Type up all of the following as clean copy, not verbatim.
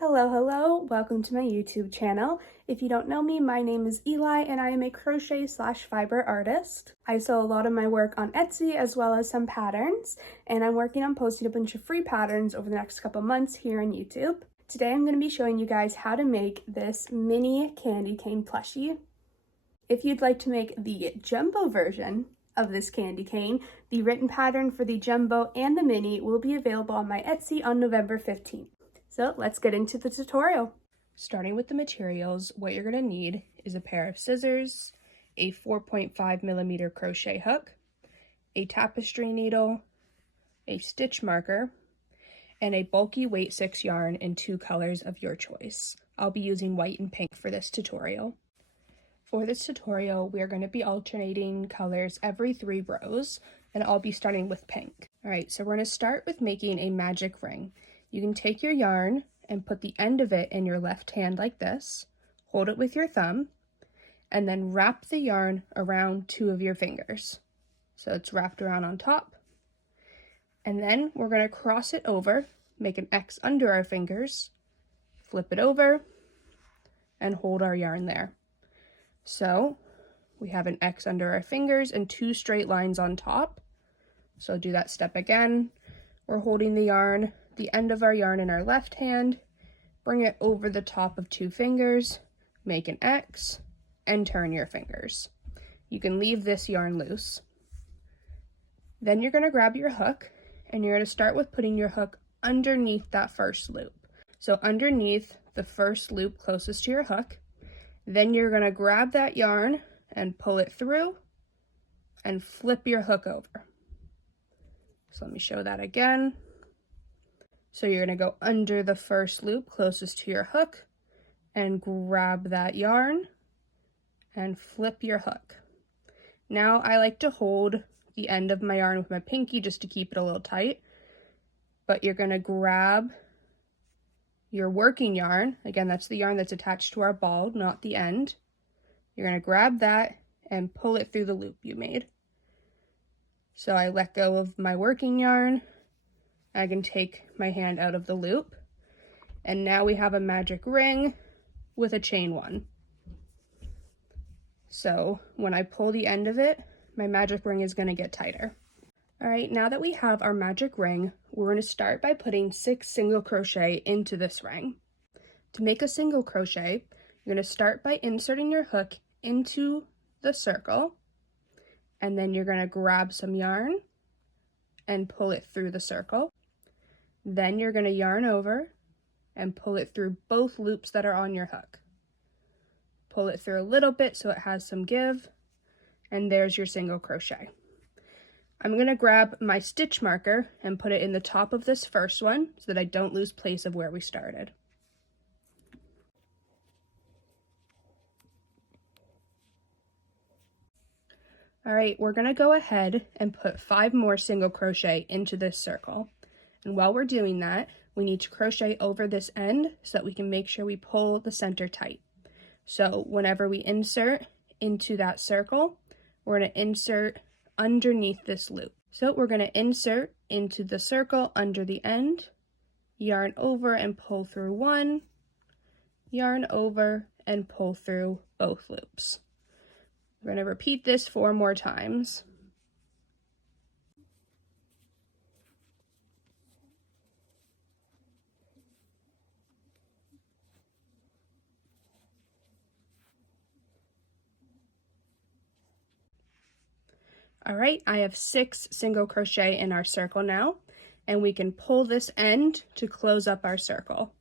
Hello, welcome to my YouTube channel. If you don't know me, my name is Eli and I am a crochet/fiber artist. I sell a lot of my work on Etsy as well as some patterns, and I'm working on posting a bunch of free patterns over the next couple months here on YouTube. Today I'm going to be showing you guys how to make this mini candy cane plushie. If you'd like to make the jumbo version of this candy cane, the written pattern for the jumbo and the mini will be available on my Etsy on November 15th. So let's get into the tutorial. Starting with the materials, what you're going to need is a pair of scissors, a 4.5mm crochet hook, a tapestry needle, a stitch marker, and a bulky weight 6 yarn in 2 colors of your choice. I'll be using white and pink for this tutorial. For this tutorial, we are going to be alternating colors every 3 rows, and I'll be starting with pink. Alright, so we're going to start with making a magic ring. You can take your yarn and put the end of it in your left hand like this, hold it with your thumb, and then wrap the yarn around 2 of your fingers. So it's wrapped around on top. And then we're going to cross it over, make an X under our fingers, flip it over, and hold our yarn there. So we have an X under our fingers and 2 straight lines on top. So do that step again. We're holding the yarn, the end of our yarn in our left hand, bring it over the top of 2 fingers, make an X, and turn your fingers. You can leave this yarn loose. Then you're going to grab your hook, and you're going to start with putting your hook underneath that first loop. So underneath the first loop closest to your hook, then you're going to grab that yarn and pull it through and flip your hook over. So let me show that again. So you're going to go under the first loop closest to your hook and grab that yarn and flip your hook. Now I like to hold the end of my yarn with my pinky just to keep it a little tight, but you're going to grab your working yarn. Again, that's the yarn that's attached to our ball, not the end. You're going to grab that and pull it through the loop you made. So I let go of my working yarn. I can take my hand out of the loop, and now we have a magic ring with a chain 1. So when I pull the end of it, my magic ring is going to get tighter. All right, now that we have our magic ring, we're going to start by putting 6 single crochet into this ring. To make a single crochet, you're going to start by inserting your hook into the circle, and then you're going to grab some yarn and pull it through the circle. Then you're going to yarn over and pull it through both loops that are on your hook. Pull it through a little bit so it has some give, and there's your single crochet. I'm going to grab my stitch marker and put it in the top of this first one so that I don't lose place of where we started. All right, we're going to go ahead and put 5 more single crochet into this circle. And while we're doing that, we need to crochet over this end so that we can make sure we pull the center tight. So whenever we insert into that circle, we're going to insert underneath this loop. So we're going to insert into the circle under the end, yarn over and pull through 1, yarn over and pull through both loops. We're going to repeat this 4 more times. All right, I have 6 single crochet in our circle now, and we can pull this end to close up our circle.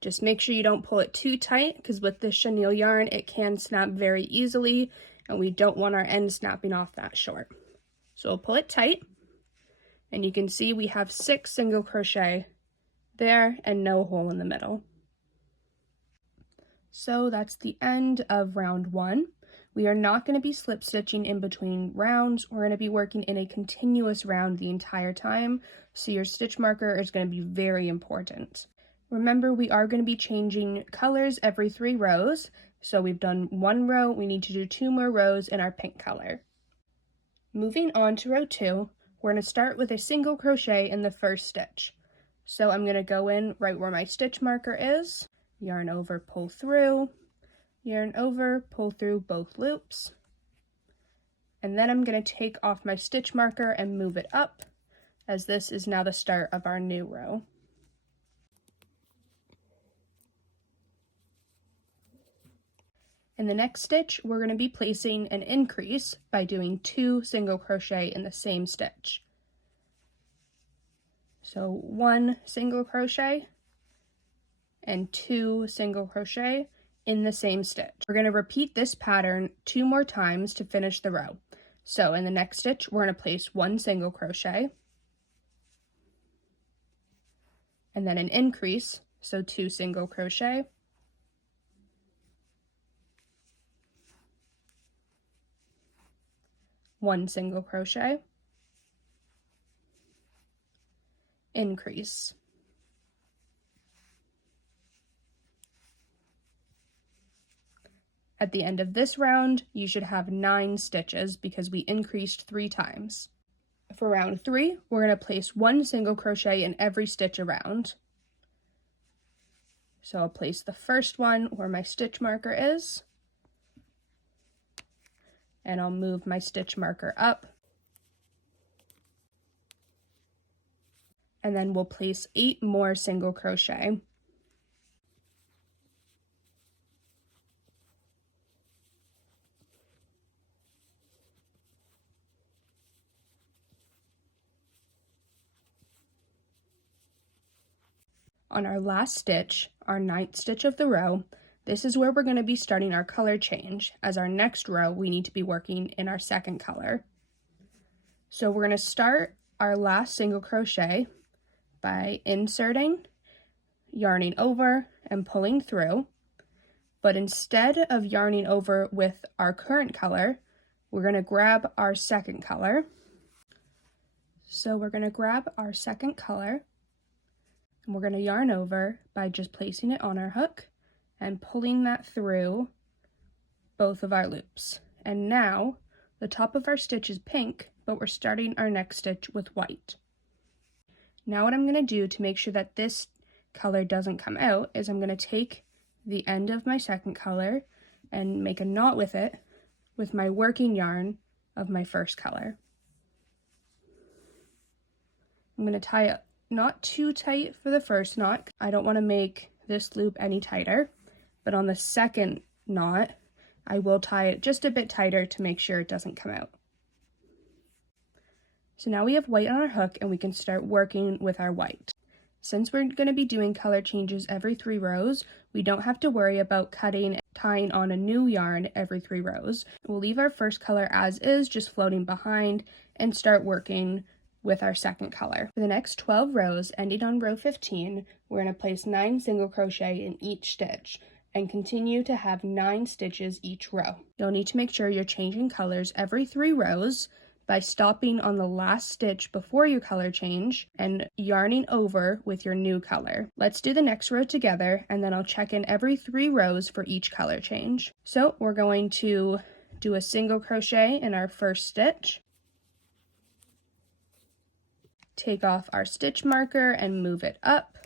Just make sure you don't pull it too tight, because with this chenille yarn, it can snap very easily, and we don't want our end snapping off that short. So we'll pull it tight, and you can see we have 6 single crochet there and no hole in the middle. So that's the end of round 1. We are not going to be slip stitching in between rounds. We're going to be working in a continuous round the entire time, so your stitch marker is going to be very important. Remember, we are going to be changing colors every 3 rows. So we've done 1 row, we need to do 2 more rows in our pink color. Moving on to row 2, we're going to start with a single crochet in the first stitch. So I'm going to go in right where my stitch marker is, yarn over, pull through, yarn over, pull through both loops, and then I'm going to take off my stitch marker and move it up, as this is now the start of our new row. In the next stitch, we're going to be placing an increase by doing 2 single crochet in the same stitch. So 1 single crochet and 2 single crochet in the same stitch. We're going to repeat this pattern 2 more times to finish the row. So in the next stitch, we're going to place 1 single crochet and then an increase, so 2 single crochet, one single crochet, increase. At the end of this round, you should have 9 stitches because we increased 3 times. For round 3, we're going to place 1 single crochet in every stitch around. So I'll place the first one where my stitch marker is, and I'll move my stitch marker up, and then we'll place 8 more single crochet. On our last stitch, our 9th stitch of the row, this is where we're going to be starting our color change, as our next row we need to be working in our second color. So we're going to start our last single crochet by inserting, yarning over, and pulling through, but instead of yarning over with our current color, we're going to grab our second color. So we're going to grab our second color, and we're going to yarn over by just placing it on our hook and pulling that through both of our loops. And now the top of our stitch is pink, but we're starting our next stitch with white. Now what I'm going to do to make sure that this color doesn't come out is I'm going to take the end of my second color and make a knot with it with my working yarn of my first color. I'm going to tie it not too tight for the first knot. I don't want to make this loop any tighter, but on the second knot, I will tie it just a bit tighter to make sure it doesn't come out. So now we have white on our hook and we can start working with our white. Since we're going to be doing color changes every 3 rows, we don't have to worry about cutting and tying on a new yarn every 3 rows. We'll leave our first color as is, just floating behind, and start working with our second color. For the next 12 rows, ending on row 15, we're going to place 9 single crochet in each stitch and continue to have 9 stitches each row. You'll need to make sure you're changing colors every 3 rows by stopping on the last stitch before your color change and yarning over with your new color. Let's do the next row together, and then I'll check in every 3 rows for each color change. So we're going to do a single crochet in our first stitch, take off our stitch marker and move it up,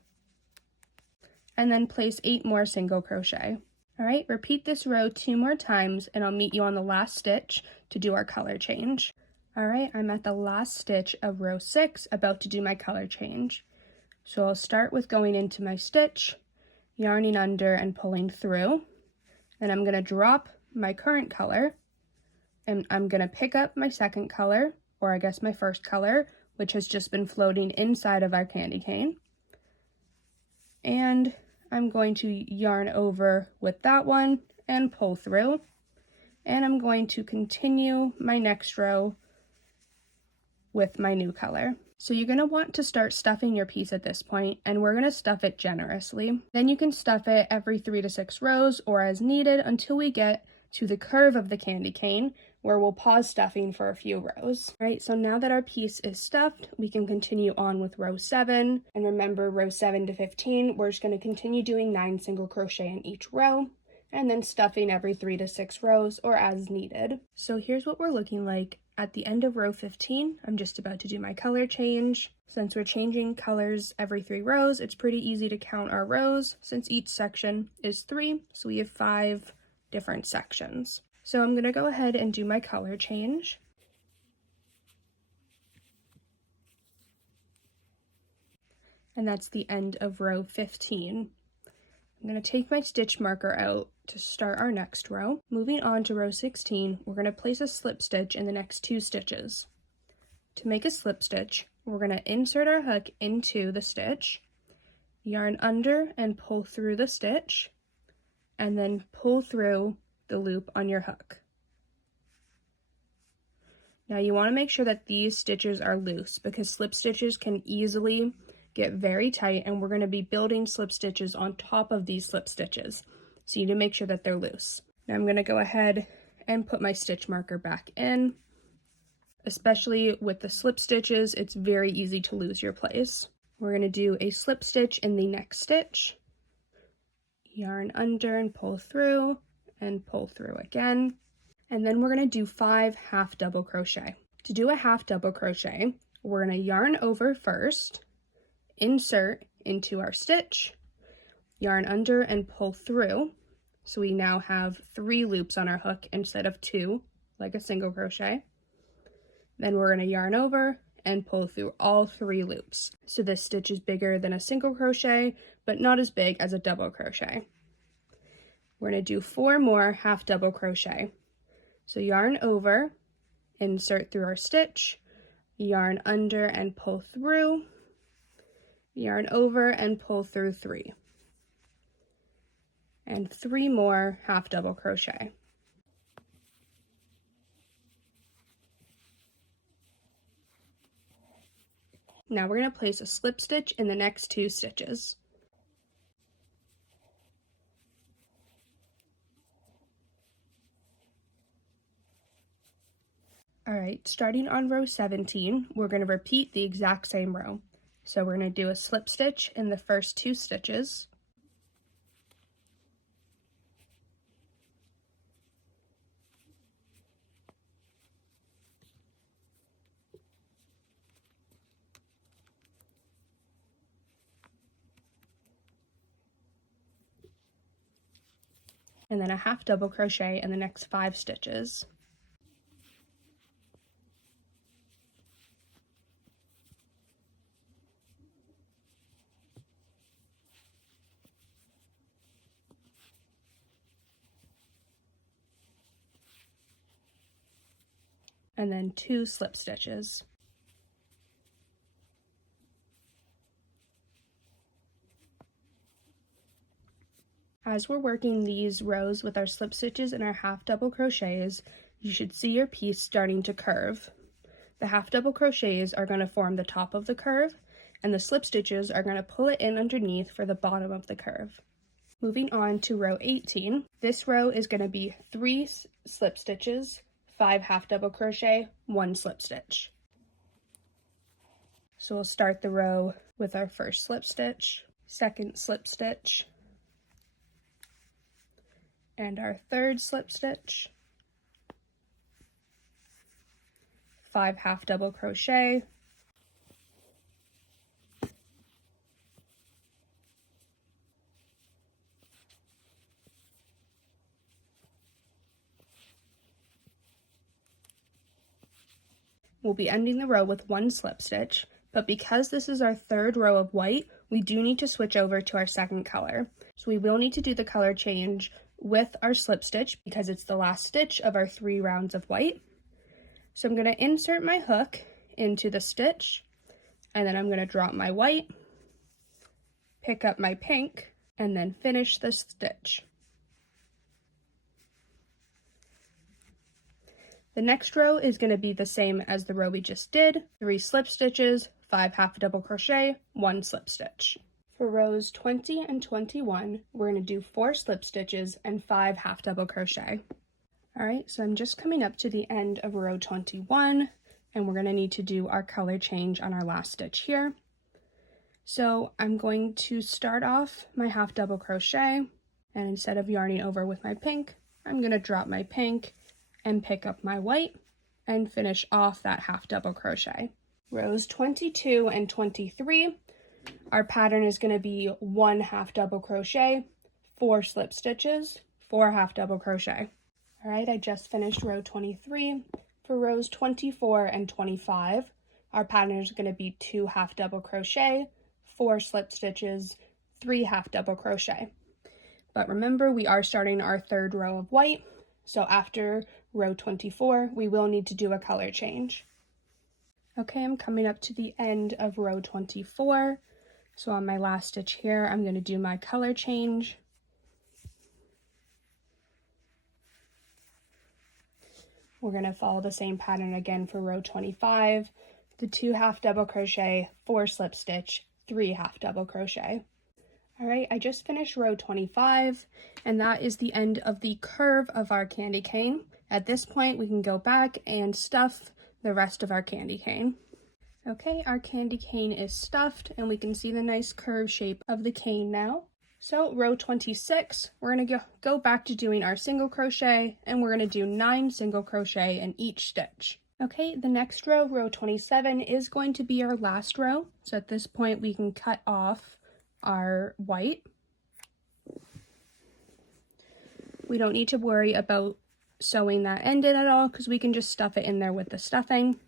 and then place 8 more single crochet. All right, repeat this row 2 more times, and I'll meet you on the last stitch to do our color change. All right, I'm at the last stitch of row 6, about to do my color change. So I'll start with going into my stitch, yarning under and pulling through. Then I'm going to drop my current color, and I'm going to pick up my second color, or I guess my first color, which has just been floating inside of our candy cane. And I'm going to yarn over with that one and pull through. And I'm going to continue my next row with my new color. So you're going to want to start stuffing your piece at this point, and we're going to stuff it generously. Then you can stuff it every 3 to 6 rows or as needed until we get to the curve of the candy cane, where we'll pause stuffing for a few rows. All right, so now that our piece is stuffed, we can continue on with row 7. And remember, row 7 to 15, we're just going to continue doing 9 single crochet in each row, and then stuffing every 3 to 6 rows or as needed. So here's what we're looking like at the end of row 15, I'm just about to do my color change. Since we're changing colors every 3 rows, it's pretty easy to count our rows since each section is 3, so we have 5 different sections. So I'm going to go ahead and do my color change. And that's the end of row 15. I'm going to take my stitch marker out to start our next row. Moving on to row 16, we're going to place a slip stitch in the next 2 stitches. To make a slip stitch, we're going to insert our hook into the stitch, yarn under and pull through the stitch, and then pull through the loop on your hook. Now you want to make sure that these stitches are loose because slip stitches can easily get very tight, and we're going to be building slip stitches on top of these slip stitches. So you need to make sure that they're loose. Now I'm going to go ahead and put my stitch marker back in. Especially with the slip stitches, it's very easy to lose your place. We're going to do a slip stitch in the next stitch, yarn under and pull through again. And then we're going to do 5 half double crochet. To do a half double crochet, we're going to yarn over first, insert into our stitch, yarn under and pull through. So we now have 3 loops on our hook instead of 2, like a single crochet. Then we're going to yarn over and pull through all 3 loops. So this stitch is bigger than a single crochet, but not as big as a double crochet. We're going to do 4 more half double crochet. So yarn over, insert through our stitch, yarn under and pull through, yarn over and pull through 3. And 3 more half double crochet. Now we're going to place a slip stitch in the next 2 stitches. Alright, starting on row 17, we're going to repeat the exact same row. So we're going to do a slip stitch in the first 2 stitches. And then a half double crochet in the next 5 stitches. And then 2 slip stitches. As we're working these rows with our slip stitches and our half double crochets, you should see your piece starting to curve. The half double crochets are going to form the top of the curve, and the slip stitches are going to pull it in underneath for the bottom of the curve. Moving on to row 18, this row is going to be 3 slip stitches, 5 half double crochet, 1 slip stitch. So we'll start the row with our first slip stitch, second slip stitch, and our third slip stitch, 5 half double crochet, we'll be ending the row with 1 slip stitch, but because this is our 3rd row of white, we do need to switch over to our second color. So we will need to do the color change with our slip stitch because it's the last stitch of our 3 rounds of white. So I'm going to insert my hook into the stitch, and then I'm going to drop my white, pick up my pink, and then finish the stitch. The next row is going to be the same as the row we just did, 3 slip stitches, 5 half double crochet, 1 slip stitch. For rows 20 and 21, we're going to do 4 slip stitches and 5 half double crochet. Alright, so I'm just coming up to the end of row 21, and we're going to need to do our color change on our last stitch here. So I'm going to start off my half double crochet, and instead of yarning over with my pink, I'm going to drop my pink and pick up my white, and finish off that half double crochet. Rows 22 and 23, our pattern is going to be 1 half double crochet, 4 slip stitches, 4 half double crochet. All right, I just finished row 23. For rows 24 and 25, our pattern is going to be 2 half double crochet, 4 slip stitches, 3 half double crochet. But remember, we are starting our 3rd row of white, so after row 24, we will need to do a color change. Okay, I'm coming up to the end of row 24. So on my last stitch here, I'm going to do my color change. We're going to follow the same pattern again for row 25, the 2 half double crochet, 4 slip stitch, 3 half double crochet. All right, I just finished row 25, and that is the end of the curve of our candy cane. At this point, we can go back and stuff the rest of our candy cane. Okay, our candy cane is stuffed, and we can see the nice curve shape of the cane now. So row 26, we're going to go back to doing our single crochet, and we're going to do 9 single crochet in each stitch. Okay, the next row, row 27, is going to be our last row. So at this point, we can cut off our white. We don't need to worry about sewing that end in at all because we can just stuff it in there with the stuffing.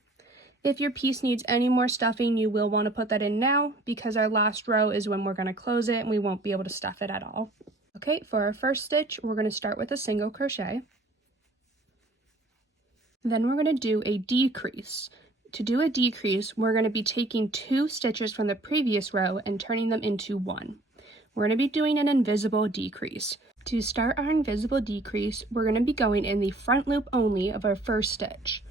If your piece needs any more stuffing, you will want to put that in now because our last row is when we're going to close it and we won't be able to stuff it at all. Okay, for our first stitch, we're going to start with a single crochet. Then we're going to do a decrease. To do a decrease, we're going to be taking 2 stitches from the previous row and turning them into 1. We're going to be doing an invisible decrease. To start our invisible decrease, we're going to be going in the front loop only of our first stitch.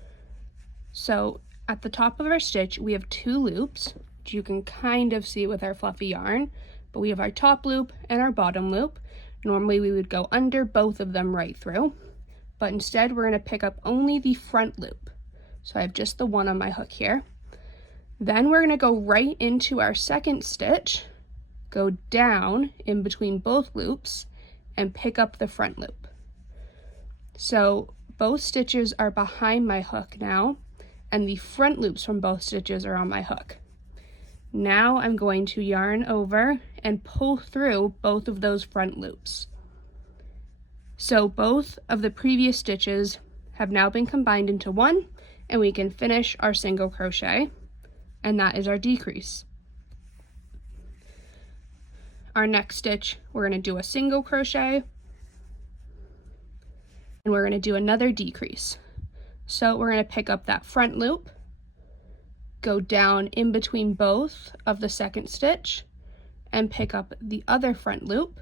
So at the top of our stitch, we have 2 loops, which you can kind of see with our fluffy yarn, but we have our top loop and our bottom loop. Normally we would go under both of them right through, but instead we're going to pick up only the front loop. So I have just the one on my hook here. Then we're going to go right into our second stitch, go down in between both loops, and pick up the front loop. So both stitches are behind my hook now, and the front loops from both stitches are on my hook. Now I'm going to yarn over and pull through both of those front loops. So both of the previous stitches have now been combined into one, and we can finish our single crochet, and that is our decrease. Our next stitch, we're going to do a single crochet, and we're going to do another decrease. So we're going to pick up that front loop, go down in between both of the second stitch, and pick up the other front loop,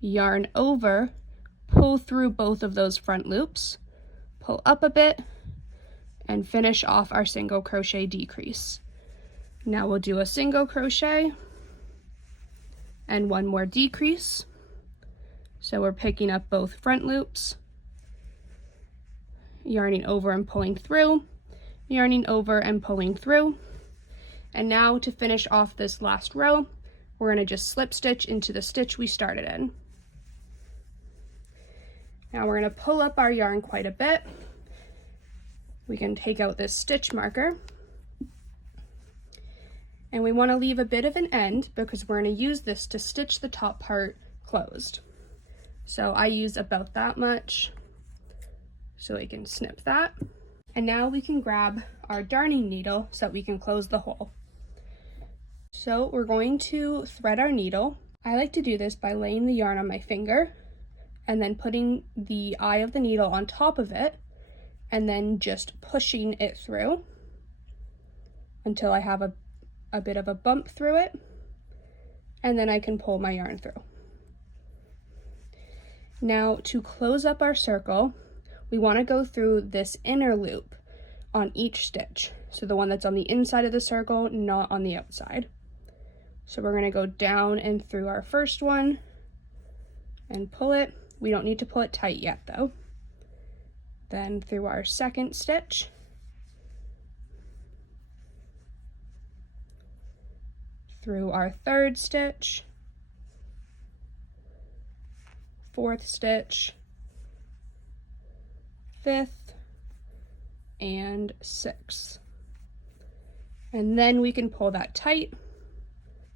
yarn over, pull through both of those front loops, pull up a bit, and finish off our single crochet decrease. Now we'll do a single crochet and one more decrease. So we're picking up both front loops, yarning over and pulling through, yarning over and pulling through. And now to finish off this last row, we're going to just slip stitch into the stitch we started in. Now we're going to pull up our yarn quite a bit. We can take out this stitch marker, and we want to leave a bit of an end because we're going to use this to stitch the top part closed. So I use about that much, so we can snip that. And now we can grab our darning needle so that we can close the hole. So we're going to thread our needle. I like to do this by laying the yarn on my finger and then putting the eye of the needle on top of it and then just pushing it through until I have a bit of a bump through it, and then I can pull my yarn through. Now to close up our circle, we want to go through this inner loop on each stitch. So the one that's on the inside of the circle, not on the outside. So we're going to go down and through our first one and pull it. We don't need to pull it tight yet though. Then through our second stitch, through our third stitch, fourth stitch, fifth, and 6. And then we can pull that tight,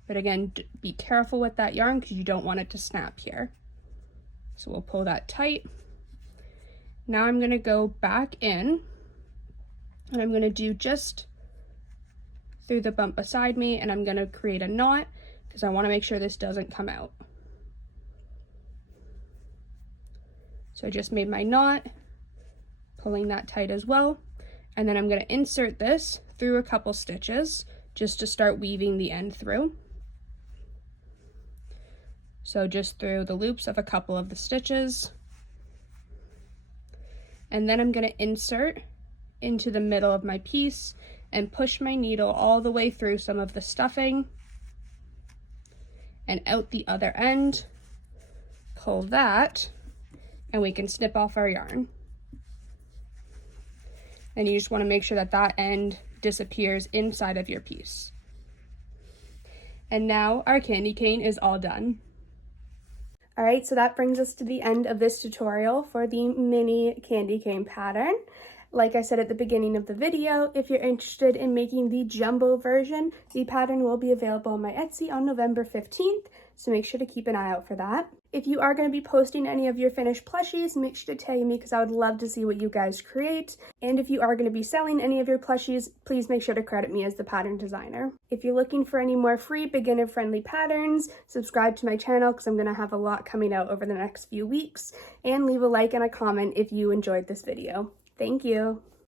but again, be careful with that yarn because you don't want it to snap here. So we'll pull that tight. Now I'm going to go back in and I'm going to do just through the bump beside me, and I'm going to create a knot because I want to make sure this doesn't come out. So I just made my knot, pulling that tight as well, and then I'm going to insert this through a couple stitches just to start weaving the end through. So just through the loops of a couple of the stitches, and then I'm going to insert into the middle of my piece and push my needle all the way through some of the stuffing and out the other end, pull that, and we can snip off our yarn. And you just want to make sure that that end disappears inside of your piece. And now our candy cane is all done. Alright, so that brings us to the end of this tutorial for the mini candy cane pattern. Like I said at the beginning of the video, if you're interested in making the jumbo version, the pattern will be available on my Etsy on November 15th, so make sure to keep an eye out for that. If you are going to be posting any of your finished plushies, make sure to tag me because I would love to see what you guys create. And if you are going to be selling any of your plushies, please make sure to credit me as the pattern designer. If you're looking for any more free beginner-friendly patterns, subscribe to my channel because I'm going to have a lot coming out over the next few weeks. And leave a like and a comment if you enjoyed this video. Thank you.